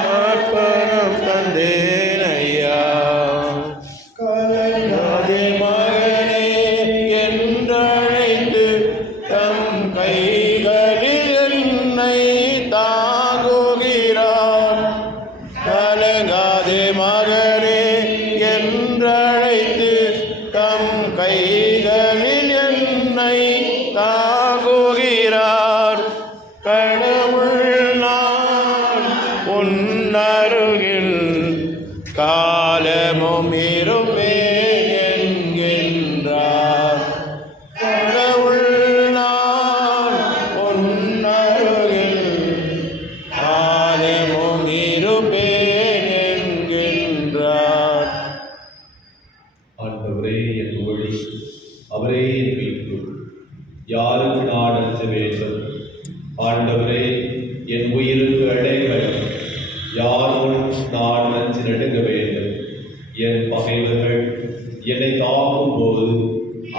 அர்ப்பணம் தந்தேன் ஐயா. கலங்காதே மகனே என்றழைத்து தம் கைகளில் என்னை தாங்குகிறார். கலங்காதே மகனே என்றழைத்து தம் கைகளில் என்னை தாங்குகிறார். கடவுள் நான் உன்னருகில் காலமும் இருப்பேன் என்கின்றார். கடவுள் நான் உன்னருகில் காலமும் இருப்பேன் என்கின்றார். ஆண்டவரே என் ஒளி, அவரே என் மீட்பு, யாருக்கு நான் அஞ்ச வேண்டும்? ஆண்டவரே என் உயிருக்கு அடைக்கலம், யாரும் நான் அஞ்சு நடுங்க வேண்டும்? என் பகைவர்கள் என்னை தாக்கும் போது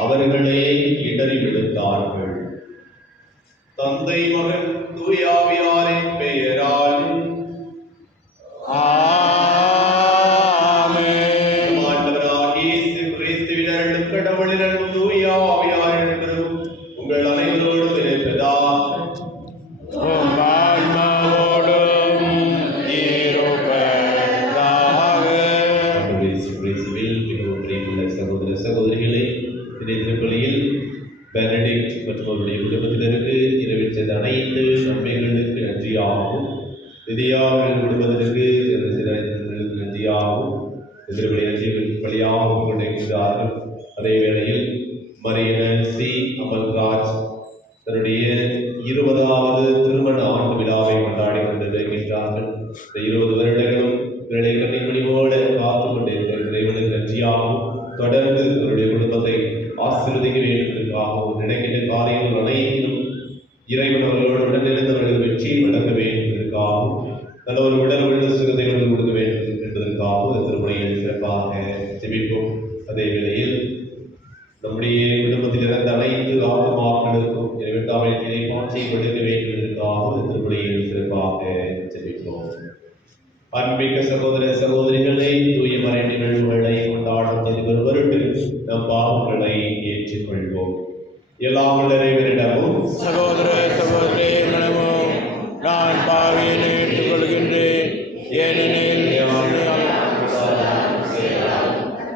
அவர்களே இடறி விழுந்தார்கள். தந்தை மகன் தூயாவியாரின் பெயரால் ஆமென். ஆண்டவராகிய இயேசு கிறிஸ்துவின் அருளும் கடவுளின் அருளும் தூயாவியாரின் அருளும் உங்கள் அனைவரோடும் இருப்பதாக. உம் ஆன்மாவோடும் இருப்பதாக. கிறிஸ்துவில் மிகவும் பிரியமுள்ள சகோதர சகோதரிகளே, இந்த திருப்பலியில் பெனடிக்ட் மற்றும் அவருடைய குடும்பத்தினருக்கு இரவில் செய்த அனைத்து நன்மைகளுக்கு நன்றியாகவும், விதியாவின் குடும்பத்தினருக்கு செய்த அனைத்து நன்றியாகவும் திருப்பலி நன்றி பலியாகவும் கொண்டிருக்கிறார்கள். அதே வேளையில் மரியன் சி அமல்ராஜ் தன்னுடைய 20வது திருமண ஆண்டு விழாவை கொண்டாடி கொண்டிருக்கின்றார்கள். இந்த 20 வருடங்களும் இவருடைய கண்ணிமணி போல காத்து கொண்டிருக்கிற இறைவனுக்கு நன்றியாகவும், தொடர்ந்து அவருடைய குடும்பத்தை ஆசீர்வதிக்க வேண்டுவதற்காகவும், நினைக்கின்ற காரியங்கள் அனைத்திலும் இறைவன் அவர்களோடு உடனிருந்தவர்களுக்கு வெற்றியை வழங்க வேண்டும் என்பதற்காகவும், நல்ல ஒரு உடல் உள்ள சுகத்தை கொடுக்க வேண்டும் என்பதற்காகவும் இந்த திருமணையில் சிறப்பாக ஜெபிப்போம். அதே வேளையில் நம்முடைய குடும்பத்தில் இறந்த அனைத்து ஆத்மாக்களுக்கும் இறைவன் பாட்சியை கொடுக்க வேண்டும் என்பதற்காகவும் இந்த திருமணையில் சிறப்பாக ஜெபிப்போம். அன்பிக்க சகோதர சகோதரிகளை, தூய மறை நிகழ்வுகளை கொண்டாடும் இந்த வருடத்தில் நம் பாவங்களை ஏற்றுக்கொள்வோம். எல்லாம் உள்ள இறைவனிடமும் சகோதர சகோதரிகளிடமும் நான் பாவியை ஏற்றுக்கொள்கின்றேன். ஏனெனில்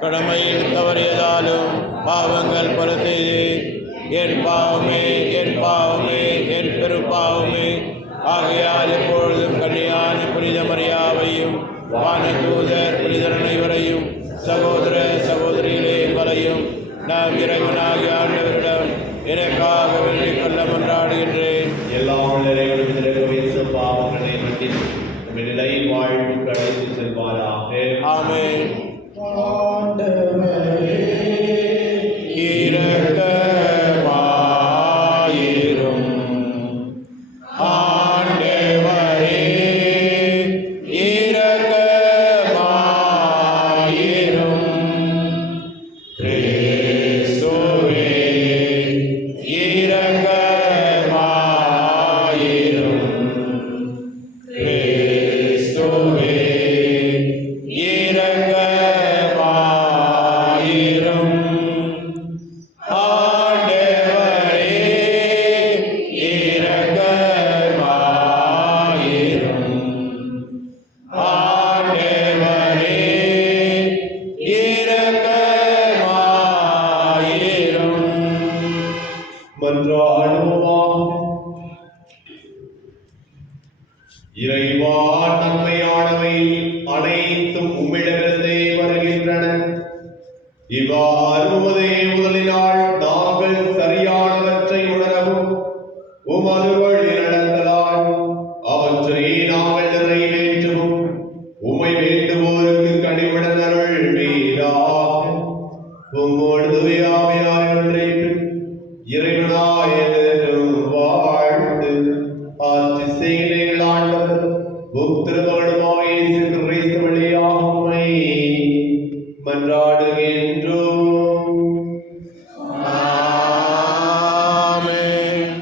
கடமையில் தவறியதாலும் பாவங்கள் பல செய்தேன். என் பாவமே, என் பாவமே, என் பெரும்பாவமே. ஆகையால் எப்பொழுதும் கன்னியான புனித மரியாவையும் வானதூதர் புனிதர் அனைவரையும் சகோதர சகோதரிகளே எங்களையும் நாம் இறைவனாகிய ஆண்டவரிடம் எனக்காக வேண்டிக் கொள்ள கொண்டாடுகின்றேன். எல்லாம் நிறைவேற்ற பாவங்களை மன்னித்து நிலை வாழ்வுக்கு அழைத்து செல்வாராக. ஆமென். ஆண்டவரே இரக்கமாயிரும். ஆண்டவரே இரக்கமாயிரும். கிறிஸ்துவே இரக்கமாயிரும். கிறிஸ்துவே இரக்கமாயிரும். ஆண்டவரே இரக்கமாயிரும். ஆண்டவரே இரக்கமாயிரும். மன்றாடுவோம். இறைவா, நன்மையானவை அனைத்தும் உம்மிடமிருந்தே வருகின்றன. இவ்வாறு உமதே முதலினால் நாங்கள் சரியானவற்றை உணரவும் உமது வழி நடத்தலால் அவற்றை நாங்கள் நிறைவேற்றவும் உம்மை வேண்டுவோருக்கு கனிவுடன் அருள் மீதாக. உம்மோடு ஆவியாய் இறைவனாய் என்றும் வாழ்ந்து ஆட்சி செய்கிறீர்கள். ஆண்டவர் உம் திருமகனுமாய் இயேசு கிறிஸ்து வழியாக உம்மை மன்றாடுகின்றோம். ஆமென்.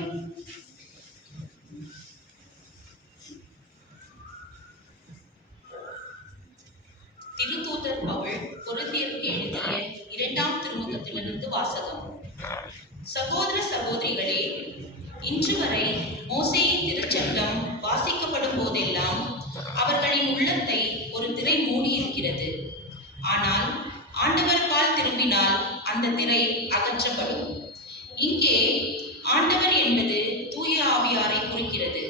வாசகம். சகோதர சகோதரிகளே, இன்று வரை மோசேயின் திருச்சட்டம் வாசிக்கப்படும் போதெல்லாம் அவர்களின் உள்ளத்தை ஒரு திரை மூடியிருக்கிறது. ஆனால் ஆண்டவர் பால் திரும்பினால் அந்த திரை அகற்றப்படும். இங்கே ஆண்டவர் என்பது தூய ஆவியாரை குறிக்கிறது.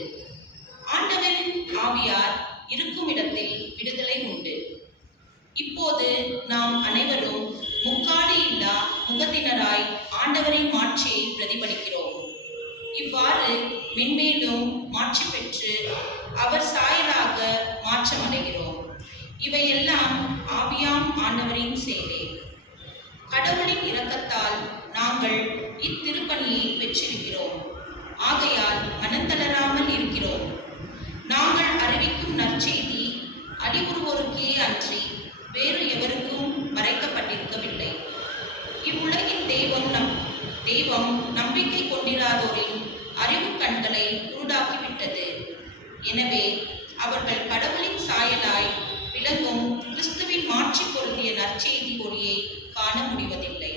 ஆண்டவரின் ஆவியார் இருக்கும் இடத்தில் விடுதலை உண்டு. இப்போது நாம் அனைவரும் முக்காடு இல்லா முகத்தினராய் ஆண்டவரின் மாட்சியை பிரதிபலிக்கிறோம். இவ்வாறு மென்மேலும் மாட்சி பெற்று அவர் சாயலாக மாற்றமடைகிறோம். இவையெல்லாம் ஆவியாம் ஆண்டவரின் செயலே. கடவுளின் இரக்கத்தால் நாங்கள் இத்திருப்பணியை பெற்றிருக்கிறோம். ஆகையால் மனந்தளராமல் இருக்கிறோம். நாங்கள் அறிவிக்கும் நற்செய்தி அடிவுறுவோருக்கே அன்றி வேறு எவருக்கும் மறைக்கப்பட்டிருக்கவில்லை. இவ்வுலகின் தெய்வம் நம்பிக்கை கொண்டிராதோரின் அறிவு கண்களை குருடாக்கிவிட்டது. எனவே அவர்கள் கடவுளின் சாயலாய் விளங்கும் கிறிஸ்துவின் மாட்சி பொருந்திய நற்செய்தி ஒளியை காண முடிவதில்லை.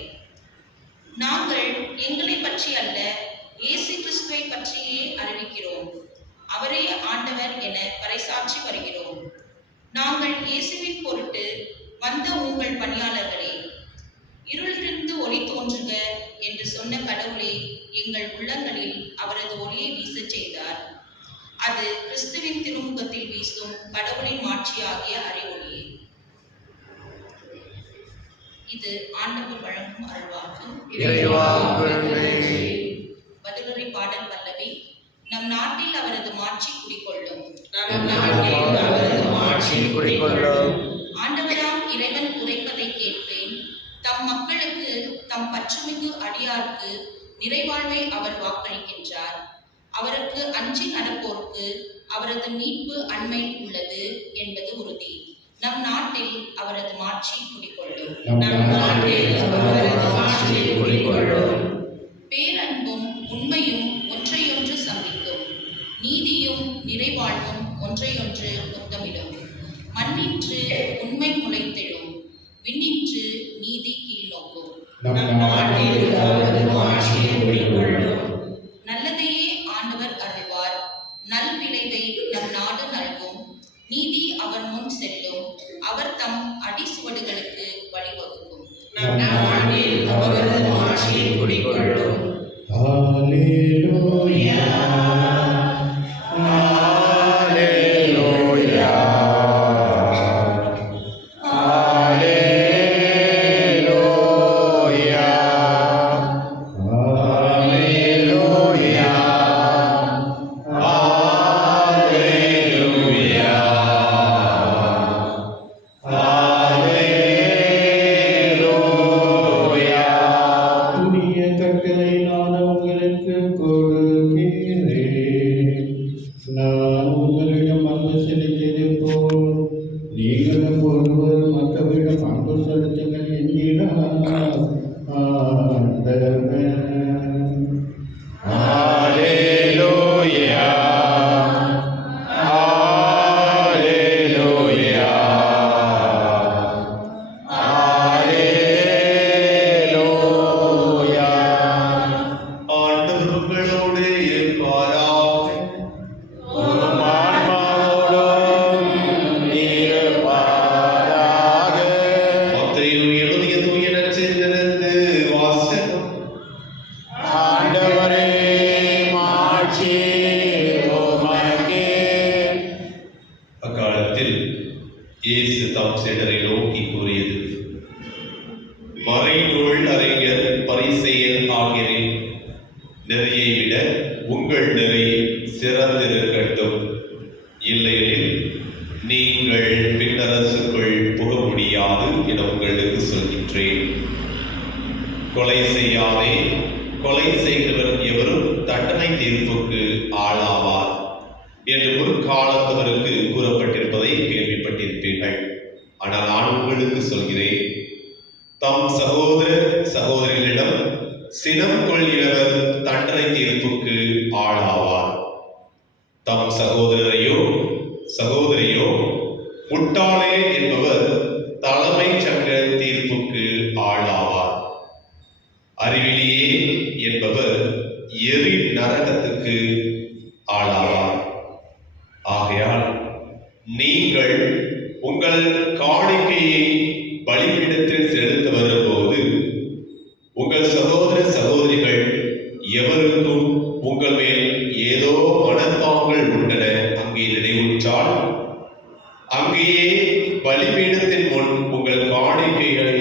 நாங்கள் எங்களை பற்றி அல்ல, இயேசு கிறிஸ்துவை பற்றியே அறிவிக்கிறோம். அவரே ஆண்டவர் என பறைசாற்றி வருகிறோம். நாங்கள் இயேசுவின் பொருட்டு வந்த உங்கள் பணியாளர்களே, இருளிலிருந்து ஒளி தோன்றுக என்று சொன்ன கடவுளே எங்கள் உள்ளங்களில் அவரது ஒளியை வீசச் செய்தார். அது கிறிஸ்துவின் திருமுகத்தில் வீசும் கடவுளின் மாட்சியாகிய அறிவொளியே. இது ஆண்டவர் வழங்கும் அருள்வாக்கு. பதிலுரை பாடல் பல்லவி. நம் நாட்டில் அவரது மாட்சி குடிகொள்ளும். ஆண்டவராம் இறைவன் உரைப்பதை கேட்பேன். தம் மக்களுக்கு, தம் பற்றுமிகு அடியார்க்கு நிறைவாழ்வை அவர் வாக்களிக்கின்றார். அவருக்கு அஞ்சி நடப்போருக்கு அவரது மீட்பு அண்மை உள்ளது என்பது உறுதி. நம் நாட்டில் அவரது மாட்சி குடிகொள்ளும். பேரன்பும் உண்மையும் ஒன்றையொன்று சந்திக்கும். நீதியும் நிறைவாழ்வும் ஒன்றையொன்று முத்தமிடும். மண்ணின்று உண்மை முளைத்தெழும், விண்ணின்று நீதி கீழ்நோக்கும். நல்லதையே ஆண்டவர் அருள்வார். நல்விளைவை நம் நாடு நல்கும். நீதி அவர் முன் செல்லும். அவர் தம் அடிசுவடுகளுக்கு வழிவகுக்கும். ஆகையால் நீங்கள் உங்கள் காணிக்கையை பலிபீடத்தில் செலுத்த வரும்போது உங்கள் சகோதர சகோதரிகள் எவருக்கும் உங்கள் மேல் ஏதோ மனத்தாங்கள் உண்டன அங்கே நினைவுற்றால் அங்கேயே பலிபீடத்தின் முன் உங்கள் காணிக்கைகளை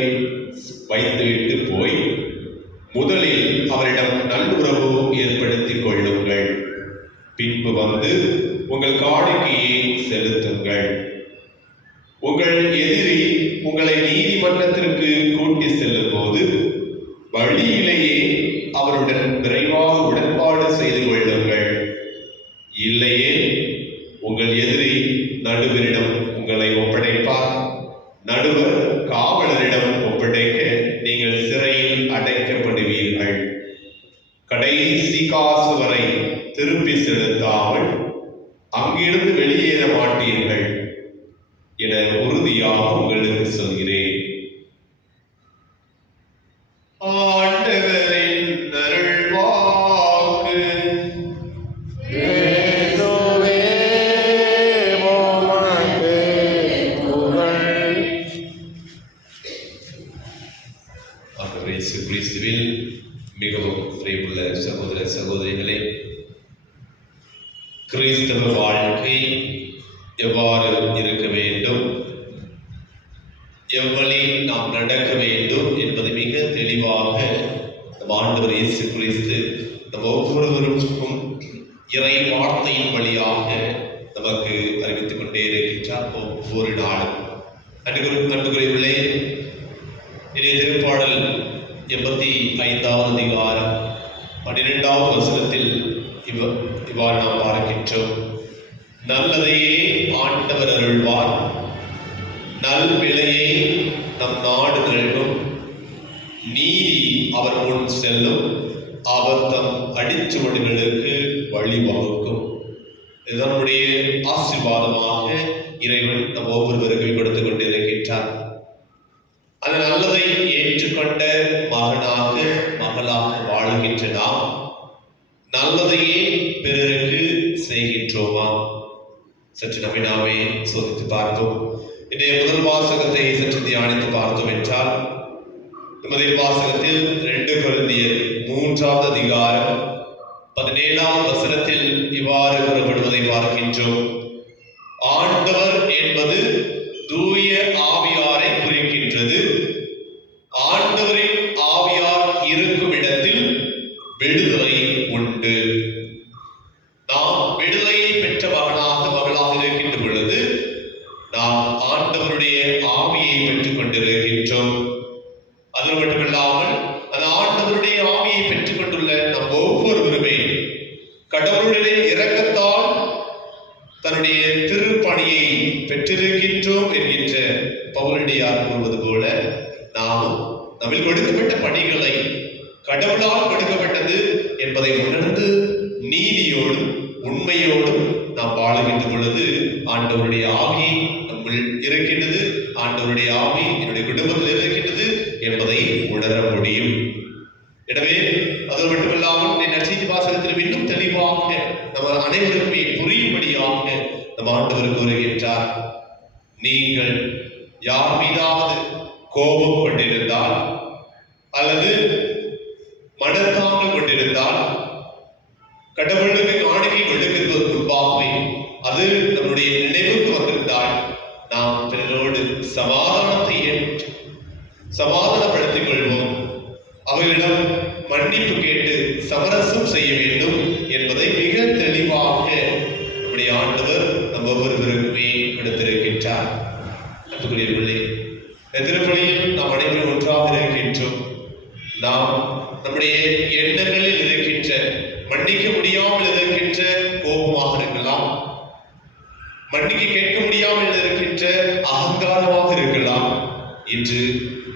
வைத்துவிட்டு போய் முதலில் அவரிடம் நல்லுறவு ஏற்படுத்திக் கொள்ளுங்கள். பின்பு வந்து உங்கள் காணிக்கையை செலுத்துங்கள். உங்கள் எதிரி உங்களை நீதிமன்றத்திற்கு கூட்டி செல்லும் போது வழியிலேயே அவருடன் விரைவாக உடன்பாடு செய்து கொள்ளுங்கள். இல்லையே உங்கள் எதிரி நடுவரிடம் உங்களை ஒப்படைப்பார். நடுவர் காவலரிடம் ஒப்படைக்க நீங்கள் சிறையில் அடைக்கப்படுவீர்கள். கடைசி காசு வரை திருப்பி செலுத்தாமல் அங்கிருந்து வெளியேற மாட்டீர்கள் என உறுதியாக உங்களுக்கு சொல்கிறேன். ஆண்டவரின் அருள்வாக்கு. இயேசுவே உமக்கு புகழ். ஆண்டவர் இயேசு கிறிஸ்துவில் மிகவும் பிரியமுள்ள சகோதர சகோதரிகளே, கிறிஸ்தவ வாழ்க்கை எவ்வாறு இருக்க வேண்டும், எவ்வளி நாம் நடக்க வேண்டும் என்பது மிக தெளிவாக நம் ஆண்டவர் இயேசு கிறிஸ்து நம் ஒவ்வொருவருக்கும் இறை வார்த்தையின் வழியாக நமக்கு அறிவித்துக் கொண்டே இருக்கின்றார் ஒவ்வொரு நாளும். அன்புக்குரியவர்களே, இன்றைய திருப்பாடல் 85வது அதிகாரம் 12வது வசனத்தில் இவ்வாறு நாம் பார்க்கின்றோம். நல்லதையே ஆண்டவர் அருள்வார், நல் விலையை நம் நாடு நல்கும், நீதி அவர் முன் செல்லும், அவர் தம் அடிச்சுவடுகளுக்கு வழிவகுக்கும். இதுதான் நம்முடைய ஆசீர்வாதமாக இறைவன் நம் ஒவ்வொருவருக்கும் கொடுத்துக் கொண்டிருக்கின்றார். அந்த நல்லதை ஏற்றுக்கொண்ட மகனாக மகளாக வாழ்கின்ற நாம் நல்லதையே பிறருக்கு செய்கின்றோமா? சற்று நம்மை நாமே சோதித்து பார்த்தோம். இன்றைய முதல் வாசகத்தை சற்று தியானித்து பார்த்தோம் என்றால், முதல் வாசகத்தில் 2 கொரிந்தியர் 3வது அதிகாரம் 17வது வசனத்தில் இவ்வாறு கூறப்படுவதை பார்க்கின்றோம். ஆண்டவர் என்பது தூய ஆவியாரை குறிக்கின்றது. ஆண்டவரின் ஆவியார் இருக்கும் இடத்தில் விடுதலை உண்டு. நாம் விடுதலையை பெற்ற மகளாக இருக்கின்ற பொழுது நாம் ஆண்டவருடைய ஆவியை பெற்றுக் கொண்டிருக்கின்றோம். அது மட்டுமில்லாமல் அந்த ஆண்டவருடைய ஆவியை பெற்றுக் கொண்டுள்ள நம் ஒவ்வொருவருமே கடவுளுடைய இரக்கத்தால் தன்னுடைய திருப்பணியை பெற்றிருக்கின்றோம் என்கின்ற பவுலடியார் கூறுவது போல, நாமும் நம்மில் கொடுக்கப்பட்ட பணிகளை கடவுளால் கொடுக்கப்பட்டது என்பதை உணர்ந்து நீதியோடும் உண்மையோடும் நாம் வாழுகின்ற பொழுது ஆண்டவருடைய ஆவி நம்மில் இருக்கின்றது, ஆண்டவருடைய ஆவி என்னுடைய குடும்பத்தில் இருக்கின்றது என்பதை உணர முடியும். எனவே அது மட்டுமில்லாமல் நற்செய்தி வாசகத்தில் இன்னும் தெளிவாக நம்ம அனைவருக்குமே புரியும்படியாக நம் ஆண்டவர் கூறுகின்றார். நீங்கள் யார் மீதாவது கோபம் கொண்டிருந்தால் அல்லது மனத்தாங்கள் கொண்டிருந்தால் கடவுளுக்கு காணிக்கை கொடுப்பதற்கு முன்பாகவே அது நம்முடைய நினைவுக்கு வந்திருந்தால் நாம் பிறரோடு சமாதானத்தை ஏற்று சமாதானப்படுத்திக் கொள்வோம். அவர்களிடம் மன்னிப்பு கேட்டு சமரசம் செய்ய வேண்டும் என்பதை மிக தெளிவாக நம்முடைய ஆண்டவர் நம் ஒவ்வொருவருக்குமே கொடுத்திருக்கின்றார். அன்புக்குரியவர்களே, திருப்பலியில் நாம் அனைவரும் ஒன்றாக இருக்கின்றோம். நாம் நம்முடைய எண்ணங்களில் இருக்கின்ற மன்னிக்க முடியாமல் இருக்கின்ற கோபமாக இருக்கலாம், மன்னிக்க கேட்க முடியாமல் இருக்கின்ற அகங்காரமாக இருக்கலாம். இன்று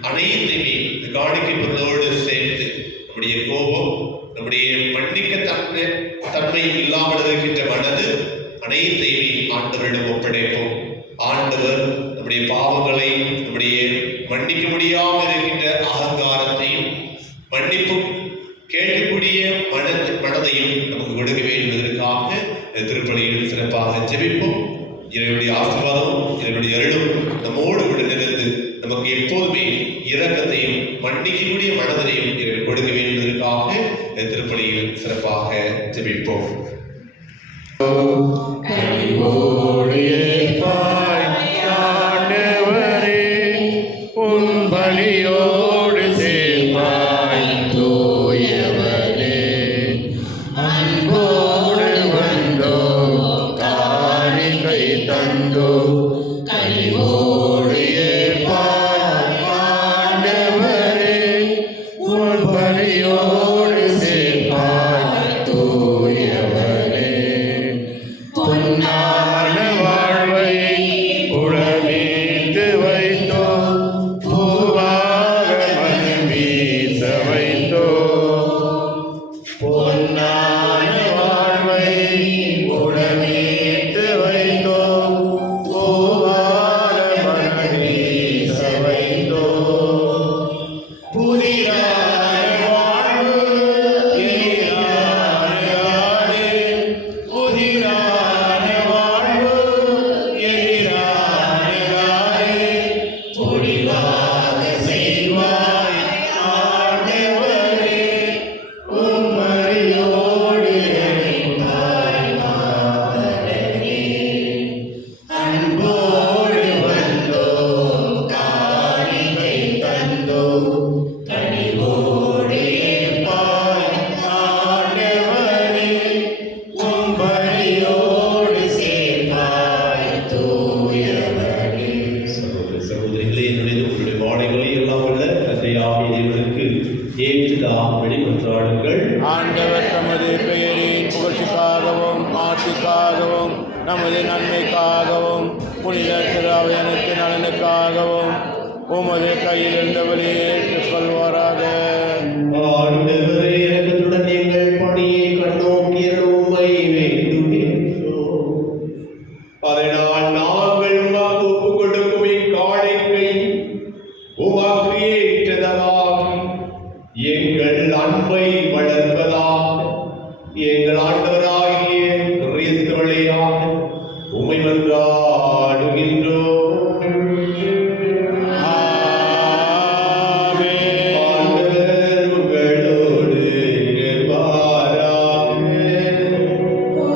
அனைத்தையுமே காணிக்கை பொருளோடு சேர்த்து நம்முடைய கோபம், நம்முடைய மன்னிக்க தன்மை இல்லாமல் இருக்கின்ற மனது அனைத்தையுமே ஆண்டவரிடம் ஒப்படைப்போம். ஆண்டவர் நம்முடைய பாவங்களை, நம்முடைய மன்னிக்க முடியாமல் இருக்கின்ற அகங்காரத்தையும் மன்னிப்பு கேட்கக்கூடிய மனதையும் நமக்கு கொடுக்க வேண்டும் என்பதற்காக திருப்பலியில் சிறப்பாக ஜெபிப்போம். இறைவனுடைய ஆசீர்வாதமும் இறைவனுடைய அருளும் நம்மோடு கூட நினைத்து நமக்கு எப்போதுமே இரக்கத்தையும் மன்னிக்கக்கூடிய மனதனையும் இறைவன் கொடுக்க வேண்டும் என்பதற்காக திருப்பலியில் சிறப்பாக ஜெபிப்போம். பலியோடு சேர்ப்பாய் தூயவனே, அன்போடு வந்தோ காணிக்கை தந்தோ கனிவோடு ஏற்பாய் ஆண்டவரே, உன் பலியோடு சேர்ப்பாய் தூயவனே. பொன்னான வாழ்வை உளமீட்டு வைத்தோ, பூவாக மனம் வீச வைத்தோ. பொன்னான வாழ்வை உளமீட்டு வைத்தோ, பூவாக மனம் வீச வைத்தோ. புதிரான வாழ்வு எதிரான ஆடு, புதிரான வாழ்வு எதிரான ஆடு. பொழிவாக செய்வாய் ஆண்டவரே, உம்மடியோடு இணைந்தாய் மாதவனே. அன்போடு வந்தோம் காணிக்கை தந்தோம் கனிவோடு ஏற்பாய் ஆண்டவரே, உம்மடியோடு சேர்ப்பாய் தூயவனே. சகோதர சகோதரிகளே, என்னுடைய உங்களுடைய வாடைகளை எல்லாம் உள்ள தந்தையாகிய தேவனுக்கு ஏற்றுதான் வெளிக்கொன்றாடுங்கள். ஆண்டவர் தமது பெயரின் புகழ்ச்சிக்காகவும் ஆட்சிக்காகவும் நமது நன்மைக்காகவும் புனித திருஅவையனுக்கு நலனுக்காகவும் உமது கையில் இருந்தவழி ஏற்றுக் கொள்வாராக. ஆண்டவரே, இரக்கத்துடன் எங்கள் பணியை கண்ணோக்கி உம்மை வேண்டுகின்றோம். அதனால் நாங்கள் உமக்கு ஒப்புக் கொடுக்கும் இக்காணிக்கை உமக்கு ஏற்றதாகி எங்கள் அன்பை வளர்ப்பதாக எங்கள் ஆண்டவராகிய கிறிஸ்து வழியாக உம்மை மன்றாடுகின்றோம். ஆமென். ஆண்டவர் உங்களோடு இருப்பாராக.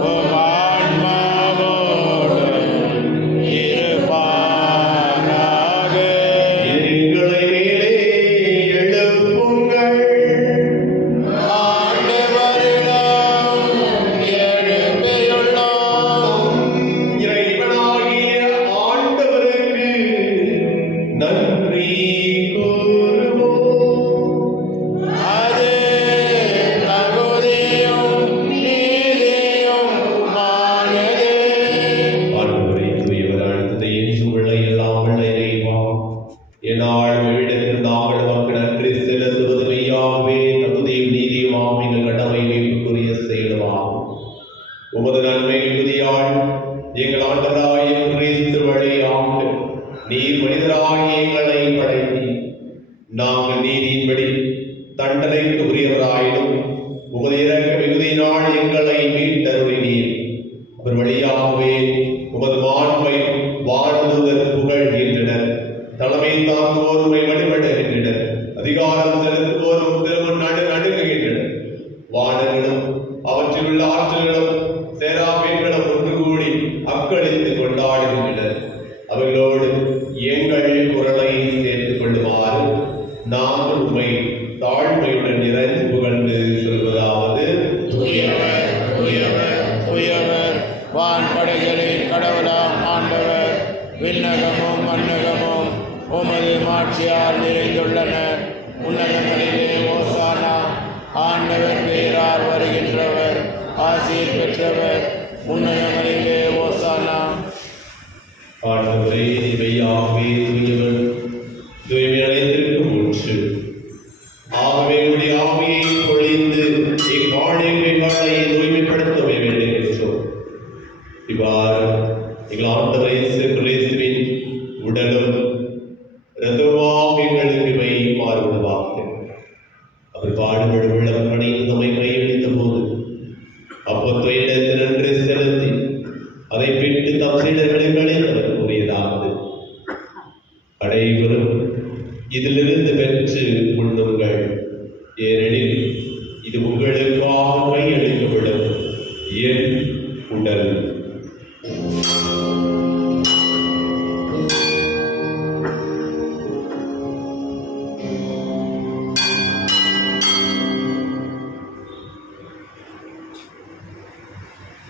உம் ஆன்மாவோடும் இருப்பாராக. எங்களை மேலே எழுப்புங்கள். ஆண்டவரிடம் எழுப்பியுள்ளோம். இறைவனாகிய ஆண்டவருக்கு நன்றி கூறுவோம். அது தகுதியும் நீதியுமானது. ஆண்டவரே, தூயவர் அழுத்தத்தை என்றும் உள்ள எல்லாம் உள்ள இறைவா, என்னாலும் எவ்விடத்தில் நாங்கள் நமக்கு நன்றி செலுத்துவது மெய்யாகவே தகுதியும் நீதியுமாம் எங்கள் கடமை மீட்புக்குரிய செயலுமாகும். உமது நன்மை மிகுதியால் எங்கள் ஆண்டவராகிய கிறிஸ்து வழியாக நீர் மனிதராகிய எங்களை படைத்தி நாங்கள் நீதியின்படி தண்டனைக்கு உரியவராயினும் உமது இரக்க மிகுதியினால் எங்களை மீட்டருளினீர். அவர் வழியாகவே உமது மாண்பை வாழ்ந்தூதர் புகழ்கின்றனர். தலைமை தாங்குவோருமை வழிபடுகின்றனர். அதிகாரம் செலுத்துவோரும் திருமண் நடுங்குகின்றனர். வானங்களும் அவற்றில் உள்ள ஆற்றல்களும் சேராபீன்களும் ஒன்று கூடி அக்களித்து கொண்டாடுகின்றனர். அவைகளோடு எங்கள் குரலை சேர்த்துக் கொள்ளுமாறு நாங்கள் உம்மை தாழ்மையுடன் நிறைந்து புகழ்ந்து சொல்வதாவது: தூயவர், தூயவர், தூயவர், வான்படைகளின் கடவுளாம் ஆண்டவர். விண்ணகமும் மண்ணகமும் உமது மாட்சியால் நிறைந்துள்ளன. உன்னதங்களிலே ஓசானா. ஆண்டவர் பெயரால் வருகின்றவர் ஆசீர் பெற்றவர். உன்னதங்களிலே ஓசானா. ஆண்டவரே, இவையாகவே தூயவர், தூய்மை அடைந்திருக்கும் ஊற்று. ஆகவே உடைய ஆவியை பொழிந்து இக்காணிக்கைகளை தூய்மைப்படுத்த வேண்டுகின்றோம். இவ்வாறு எங்கள் ஆண்டவர் இயேசு கிறிஸ்துவின் உடலும் இரத்தமுமாக எங்களுக்கு இவை மாறுவதாக. அவர் பாடுபடும் உள்ளம் கணிந்து நம்மை கையளித்த போது அப்பத்தை இடத்தில் நன்றி செலுத்தி அதை பெற்று தம் சீடர்களுக்கு அழைத்தவர் கூறியதாவது: அனைவரும் இதிலிருந்து பெற்று உண்ணுங்கள், ஏனெனில் இது உங்களுக்காக கையளிக்கப்படும் என் உடல்.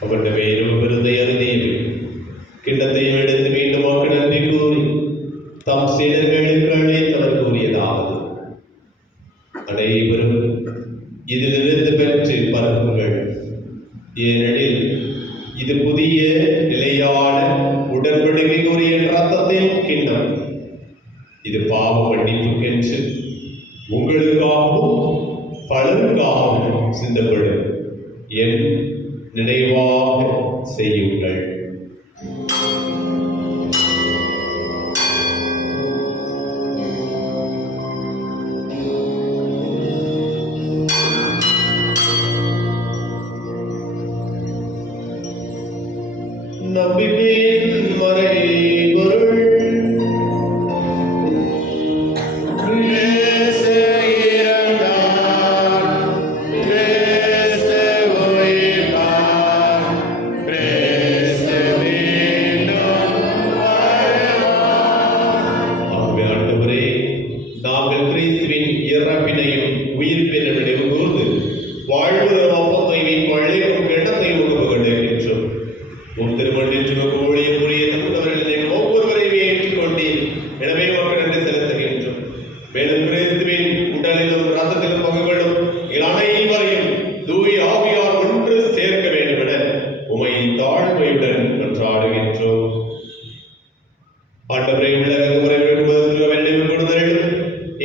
அவருடைய பெயரும் விருதை அருந்தியது கிண்ணத்தையும் எடுத்து மீண்டும் நன்றி கூறி தம் சீடர்களுக்கு அழைத்தவர் கூறியதாவது: அனைவரும் இதிலிருந்து பெற்று பருகுங்கள், ஏனெனில் இது புதிய நிலையான உடன்படிக்கைக்குரிய இரத்தத்தின் கிண்ணம். இது பாவ மன்னிப்புக்கென்று உங்களுக்காகவும் பலருக்காகவும் சிந்தப்படும் என் நினைவாக செய்யுங்கள். நம்பிக்கையின் மறைபொருள் கிறிஸ்து இறந்தார், கிறிஸ்து உயிர்த்தார், கிறிஸ்து மீண்டும் வருவார். ஆகவே ஆண்டவரே, நாங்கள் கிறிஸ்துவின் இறப்பினையும் உயிர்ப்பினையும் நினைவு கூர்ந்து வாழ்வு நோக்கத்தையும் பழைக்கும் கிண்ணத்தையும் உணவுகின்றோம். உம் திருமணத்திற்கு ஊழியம் புரிய தந்தவர்கள் நீங்கள் ஒவ்வொருவரையும் ஏற்றுக்கொண்டு எனவே மக்கள் நன்றி செலுத்துகின்றோம். மேலும் கிறிஸ்துவின் உடலிலும் ரத்தத்திலும் பங்குகளும் அனைவரையும் தூய ஆவியார் ஒன்று சேர்க்க வேண்டும் என உமை தாழ்மையுடன் மன்றாடுகின்றோம். ஆண்டவரை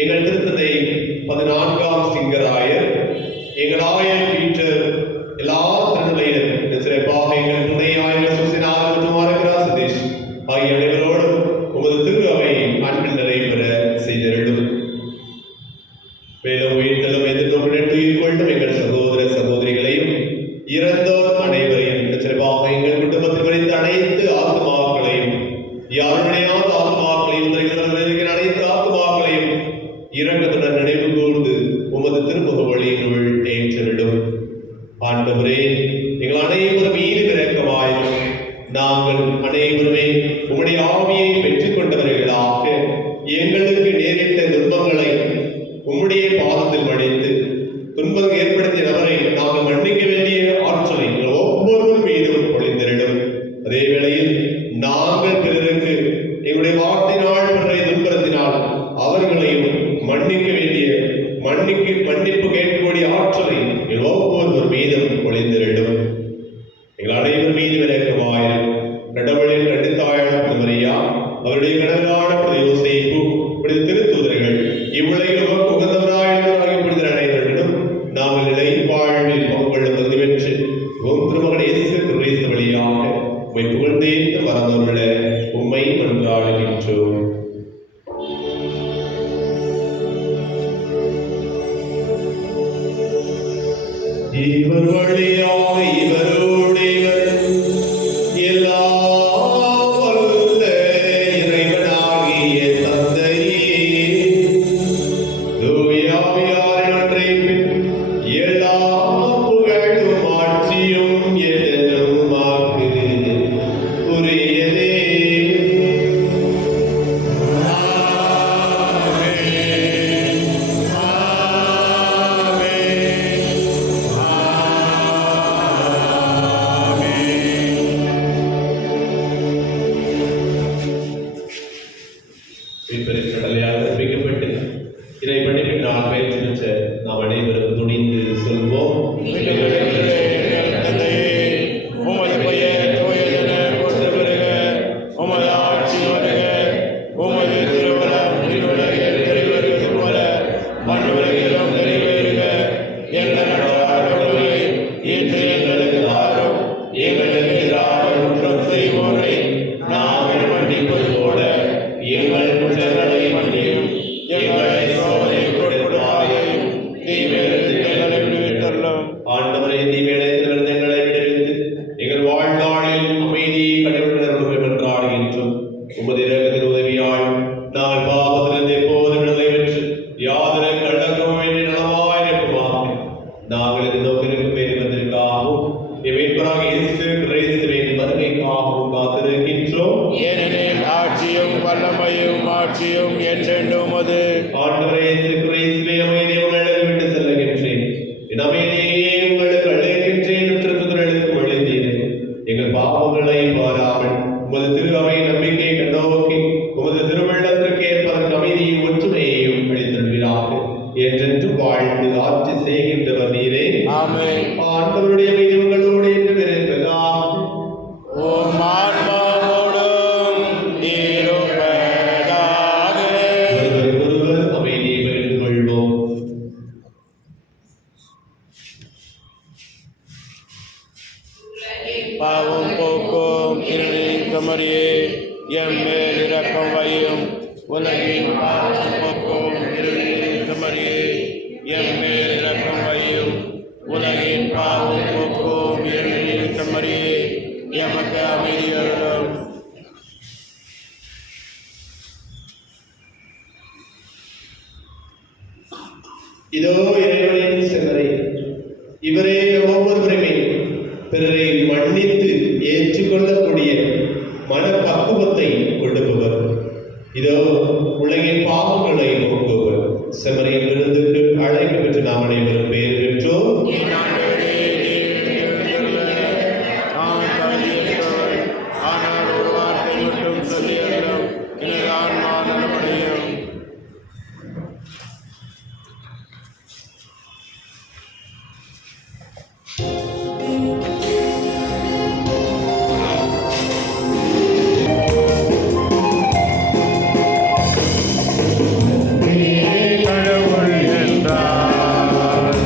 எங்கள் திருத்தந்தை 14ஆம் சிங்கராயர், எங்கள் ஆயர் பீட்டர், எல்லா திருநிலையினர் சிறப்பாக எங்கள் துணை ஆயர் சுசிநாதன் மற்றும் ஆரகரா சதீஷ் ஆகிய அனைவரோடும் உமது திரு அவை அன்பில் நிறைவேற செய்திருடும். மேலும் உயிர்த்தலும் எதிர்நோக்குடன் தூக்கிக் கொள்ளும் எங்கள் சகோதர சகோதரிகளையும் இறந்தோர் அனைவரையும் சிறப்பாக எங்கள் குடும்பத்தில் குறித்த அனைத்து ஆத்மாக்களையும் யாருடையாத ஆத்மாக்களையும் இருக்கிற அனைத்து ஆத்மாக்களையும் இரக்கத்துடன் நினைவு கூர்ந்து உமது திருமுக வழியினுள் ஏற்றிடும். ஆண்டவரே, எங்கள் அனைவரும் மீது இரக்கமாயும் நாங்கள் அனைவருமே உம்முடைய ஆவியை பெற்றுக் கொண்டவர்களாக எங்களுக்கு நேரிட்ட துன்பங்களை உம்முடைய பாதத்தில் மடித்து துன்பம் ஏற்படுத்திய நபரை நாங்கள் மன்னிக்க வேண்டிய ஆற்றலை ஒவ்வொருவர் மீதும் பொழிந்திடும். அதே வேளையில் நாங்கள் பிறருக்கு எங்களுடைய வார்த்தையினால் பற்றிய துன்பத்தினால் அவர்களையும் மன்னிக்க வேண்டிய மன்னிப்பு கேட்கக்கூடிய ஆற்றலை ஒவ்வொருவர் மீதும் பொழிந்திடும். எங்கள் அனைவர் மீது விளக்கமாயிரும். கடவுளின் கண்டித்தாயான மரியா, அவருடைய கணவரான யோசேப்பு, திருத்தூதர்கள், இவ்வுலகில் உகந்தவராக புனித அனைவரிடம் நாங்கள் நிலை வாழ்வில் பங்குள்ள தகுதி பெற்று திருமகன் இயேசு கிறிஸ்து வழியாக உம்மை புகழ்ந்தேற்று மறந்துள்ள உம்மை மன்றாடுகின்றோம். இவர் வழியாக இவரோடு இவர் எல்லாம் வல்ல இறைவனாகிய தந்தையே, தூய ஆவியாரின் ஒன்றைப்பின் எல்லா புகழும் ஆட்சியும் என்றென்றும் உமக்கு உரியதே. ஆமென். ஆமென். காத்திருக்கின்றோம். ஏனெனில் ஆட்சியும் வல்லமையும் மாட்சியும் என்றென்றும் அது. ஆண்டவரே இயேசு கிறிஸ்துவே, அமைதியை உங்களுக்கு விட்டு செல்லுகின்றேன். என் அமைதியே உங்களுக்கு அளிக்கின்றேன் என்று திருத்துதலுக்கு அளித்தீரேன். எங்கள் பாவங்களை பாராமல் உமது திரு அவை நம்பிக்கையை கண்ணோக்கி உமது திருவள்ளத்திற்கு ஏற்பதற்கு அமைதியை ஒற்றுமையையும் அளித்தல்வீராக. என்றென்று வாழ்ந்து ஆட்சி செய்கின்றவர் நீரே. ஆமென். ஆண்டவருடைய அமைதி உங்களோடு என்று இருப்பதாக. உம் ஆன்மாவோடும் இருப்பதாக. ஒருவர் அமைதியை பகிர்ந்து கொள்வோம். பாவம் போக்கும் இருளின் கமரியே, எம் மேல் இரக்கம் வையும். உலகின் பாவம் போக்கும் இருளின் கமரியே, எம் மேல் இரக்கம் வையும். உலகின் பாவம் போக்கும் இருளின் கமரியே, எமக்கு அமைதி அருளும். இதோ இறைவனின் செம்மறை. இவரே ஒவ்வொருவருமே பிறரை மன்னித்து ஏற்றுக்கொள்ளக்கூடிய மனப்பக்குவத்தை கொடுப்பவர். இதோ உலகின் பாவங்களை போக்குவர். செம்மறையின் விருந்துக்கு அழைப்பு பெற்று நாம் அனைவரும் பேர் பெற்றோம். என் ஆண்டவரே, நீர் நான் தகுதியற்றவன். ஆனால் ஒரு வார்த்தை மட்டும் சொல்லி அருளும், எனது ஆன்மா நலமடையும். கடவுள் என்றார்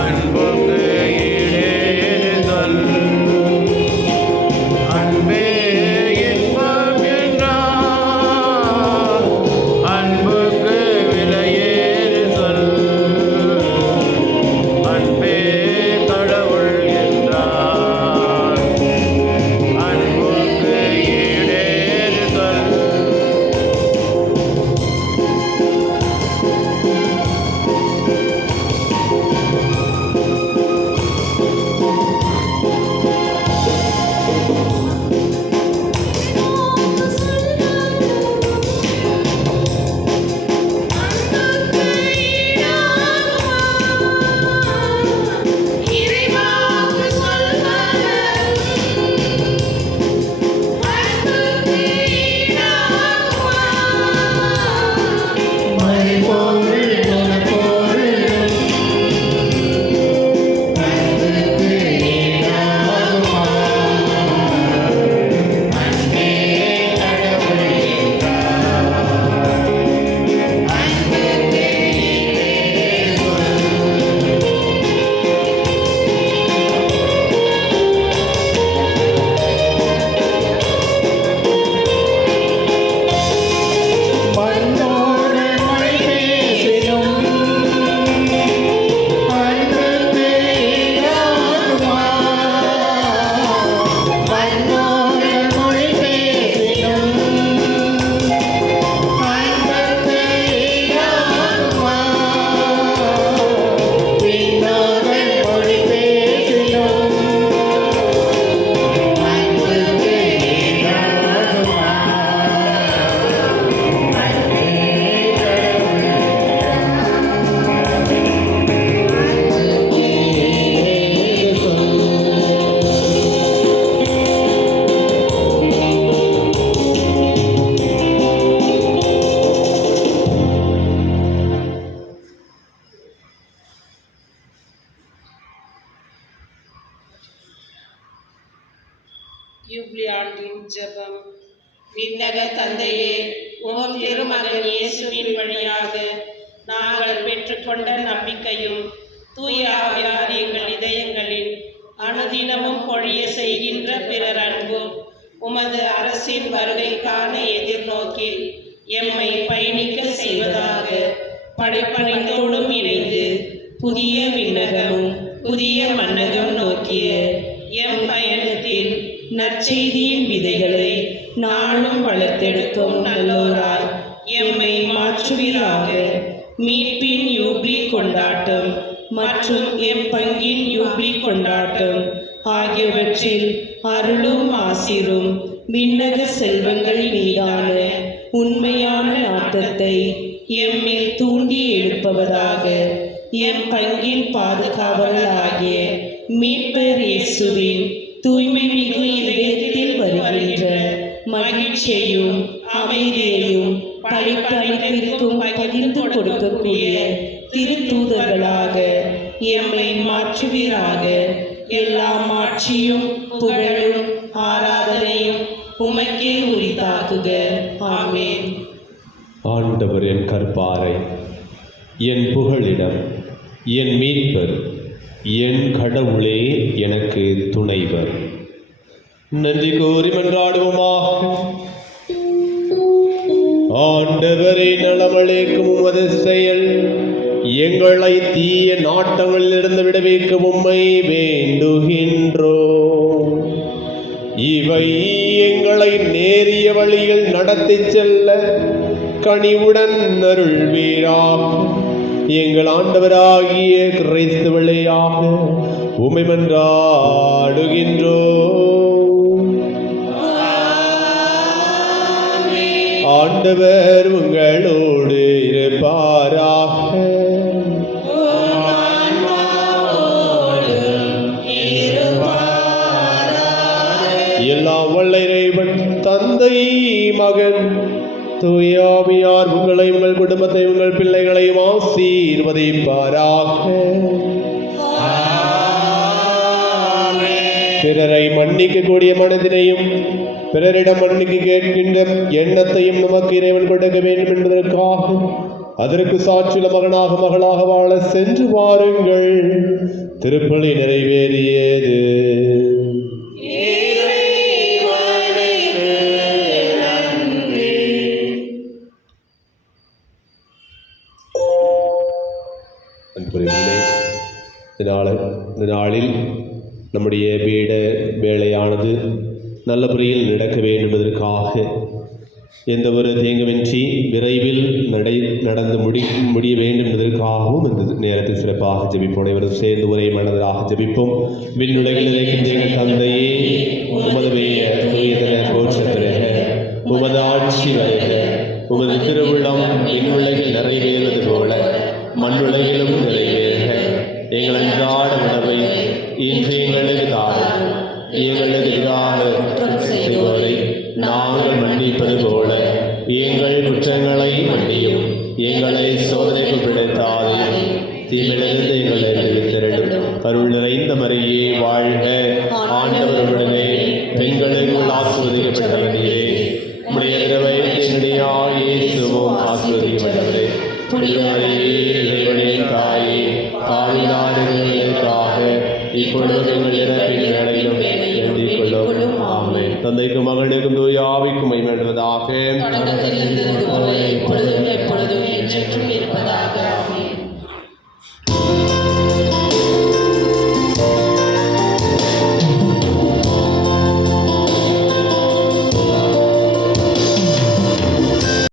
அன்புக்கு ஈடேறுதல். அன்பே இன்பம் என்றார் அன்புக்கு விலையேறுதல். அன்பே கடவுள் என்றார் அன்புக்கு ஈடேறுதல். யூப்ளி ஆண்டின் ஜெபம். விண்ணக தந்தையே, உம் திருமகன் இயேசுவின் வழியாக நாங்கள் பெற்றுக்கொண்ட நம்பிக்கையும் தூய ஆவியார் எங்கள் இதயங்களில் அனுதினமும் பொழிய செய்கின்ற பிறர் அன்பும் உமது அரசின் வருகைக்கான எதிர்நோக்கில் எம்மை பயணிக்க செய்வதாக படைப்பணித்தோடும் இணைந்து புதிய விண்ணகமும் புதிய மன்னகம் நோக்கிய எம் பயணத்தில் நற்செய்தியின் விதைகளை நாளும் வளர்த்தெடுக்கும் நல்லோராய் எம்மை மாற்றுவீராக. மீட்பின் யூப்ளி கொண்டாட்டம் மற்றும் எம் பங்கின் யூப்ளி கொண்டாட்டம் ஆகியவற்றில் அருளும் ஆசிரும் விண்ணக செல்வங்கள் மீதான உண்மையான நாட்டத்தை எம்மில் தூண்டி எழுப்புவதாக. எம் பங்கின் பாதுகாவலராகிய மீட்பர் இயேசுவின் தூய்மை மிகு இதயத்தில் வருகின்ற மகிழ்ச்சியையும் அமைதியையும் பழிப்பளிப்பிற்கும் பகிர்ந்து கொடுக்கக்கூடிய திருத்தூதர்களாக எம்மை மாற்றுவீராக. எல்லா மாட்சியும் புகழும் ஆராதனையும் உமக்கே உரித்தாக்குக. ஆமென். ஆண்டவர் என் கற்பாரை, என் புகழிடம், என் மீட்பர், என் கடவுளே எனக்கு துணைவர். நன்றி கூறி மன்றாடுவோமாக. ஆண்டவரை நலமளிக்கும் உமது செயல் எங்களை தீய நாட்டங்களிலிருந்து விடுவிக்கும் உம்மை வேண்டுகின்றோம். இவை எங்களை நேரிய வழியில் நடத்தி செல்ல கனிவுடன் அருள்வீராக. எங்கள் ஆண்டவராகிய கிறிஸ்து வழியாக உம்மை மன்றாடுகின்றோம். ஆண்டவர் உங்களோடு இருப்பாராக. எல்லாம் வல்ல இறைவன் தந்தை, மகன், தூயாவியார் உங்களை, உங்கள் குடும்பத்தை, உங்கள் பிள்ளைகளையும் ஆசீர்வதிப்பாராக. பிறரை மன்னிக்கக்கூடிய மனதினையும் பிறரிடம் மன்னிக்க கேட்கின்ற எண்ணத்தையும் நமக்கு இறைவன் கொடுக்க வேண்டும் என்பதற்காக அதற்கு சாட்சியுள்ள மகனாக மகளாக வாழ சென்று வாருங்கள். திருப்பலி நிறைவேறியது. இந்த நாளில் நம்முடைய பீட வேலையானது நல்லபடியில் நடக்க வேண்டும் என்பதற்காக எந்த ஒரு தேங்கமின்றி விரைவில் நடந்து முடிய வேண்டும் என்பதற்காகவும் இந்த நேரத்தில் சிறப்பாக ஜெபிப்போம். அனைவரும் சேர்ந்து ஒரே மனதாக ஜெபிப்போம். விண்ணுலகில் இருக்கின்ற எங்கள் தந்தையே, உமது பெயர் தூயதென போற்றப்பெறுக. உமது ஆட்சி வருக. உமது திருவுள்ளம் விண்ணுலகில் நிறைவேறுவது போல மண்ணுலகிலும் நிறைவேறுக. எங்கள் அன்றாட உணவை இன்று எங்களுக்கு தாரும். எங்களுக்கு எதிராக குற்றம் செய்வோரை நாங்கள் மன்னிப்பது போல எங்கள் குற்றங்களை மன்னியும். எங்களை சோதனைக்கு பிடித்தாதே, தீமிலிருந்து எங்களை விடுவித்தருளும். அருள் நிறைந்த மரியே வாழ்க. ஆண்டவருடனே பெண்களுக்குள் ஆசீர்வதிக்கப்பட்டவர் நீரே. உம்முடைய திருவயிற்றினுடைய இயேசுவும் ஆசீர்வதிக்கப்பட்டவரே. இறைவனின் தாயே, பாவிலானவர்களுக்காக இப்பொழுது எங்கள் இறப்பின் வேளையிலும் வேண்டிக் கொள்ளும். ஆமென். தந்தைக்கும் மகனுக்கும் தூய ஆவிக்கும் மகிமை உண்டாவதாக. எப்பொழுதும் எப்பொழுதும் என்றென்றும் இருப்பதாக.